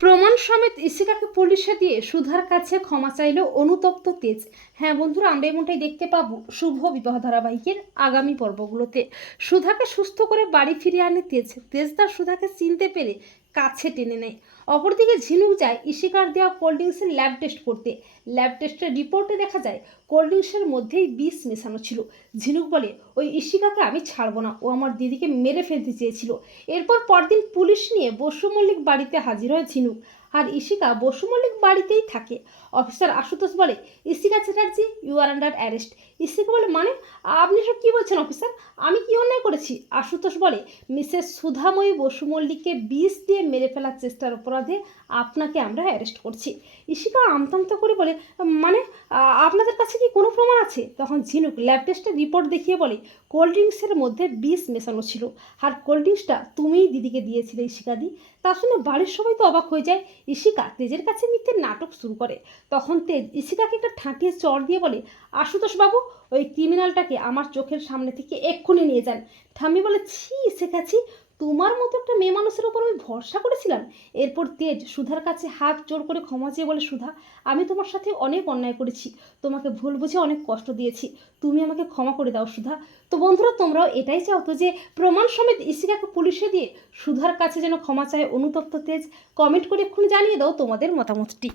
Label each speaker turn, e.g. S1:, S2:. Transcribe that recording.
S1: প্রমাণ সমেত ইসিকাকে পুলিশে দিয়ে সুধার কাছে ক্ষমা চাইল অনুতপ্ত তেজ। হ্যাঁ বন্ধুরা, আমরা এমনটাই দেখতে পাবো শুভ বিবাহ ধারাবাহিকের আগামী পর্বগুলোতে। সুধাকে সুস্থ করে বাড়ি ফিরিয়ে আনে তেজ। তেজ তার সুধাকে চিনতে পেরে কাছে টেনে নেয়। অপরদিকে ঝিনুক যায় ইশিকার দেওয়া কোল্ড ড্রিঙ্কসের ল্যাব টেস্ট করতে। ল্যাব টেস্টের রিপোর্টে দেখা যায় কোল্ড ড্রিঙ্কসের মধ্যেই বিষ মেশানো ছিল। ঝিনুক বলে, ওই ইশিকাকে আমি ছাড়বো না। ও আমার দিদিকে মেরে ফেলতে চেয়েছিল। এরপর পরদিন পুলিশ নিয়ে বসু মল্লিক বাড়িতে হাজির হয় ঝিনুক। আর ইশিকা বসু মল্লিক বাড়িতেই থাকে। অফিসার আশুতোষ বলে, Ishika Chatterjee you are under arrest Ishika বলে মানে আপনি সব কী বলছেন, অফিসার? আমি করেছি। আশুতোষ বলে, মিসেস সুধাময়ী বসু মল্লিককে বিষ দিয়ে মেরে ফেলার চেষ্টার অপরাধে আপনাকে আমরা অ্যারেস্ট করছি। ইশিকা আমতামতা করে বলে মানে আপনাদের কাছে কি কোনো প্রমাণ আছে? তখন ঝিনুক ল্যাব টেস্টের রিপোর্ট দেখিয়ে বলে কোল্ড ড্রিঙ্কসের মধ্যে বিষ মেশানো ছিল। আর কোল্ড ড্রিঙ্কসটা তুমিই দিদিকে দিয়েছিলে, ইশিকাদি। তা শুনে বাড়ির সবাই তো অবাক হয়ে যায়। ইশিকা তেজের কাছে মিথ্যে নাটক শুরু করে। তখন তেজ ইশিকাকে একটা ঠাঁটিয়ে চড় দিয়ে বলে, আশুতোষ বাবু, ওই ক্রিমিনালটাকে আমার চোখের সামনে থেকে এক্ষুনি নিয়ে যান। ঠাম্মি বলে, ছি, শেখাচ্ছি। তোমার মতো একটা মেয়ে মানুষের উপর আমি ভরসা করেছিলাম? এরপর তেজ সুধার কাছে হাত জোর করে ক্ষমা চেয়ে বলে, সুধা, আমি তোমার সাথে অনেক অন্যায় করেছি। তোমাকে ভুল বুঝে অনেক কষ্ট দিয়েছি। তুমি আমাকে ক্ষমা করে দাও, সুধা। তো বন্ধুরা, তোমরাও এটাই চাও তো যে প্রমাণ সমেত ইসিকাকে পুলিশে দিয়ে সুধার কাছে যেন ক্ষমা চায় অনুতপ্ত তেজ, কমেন্ট করে এক্ষুনি জানিয়ে দাও তোমাদের মতামতটি।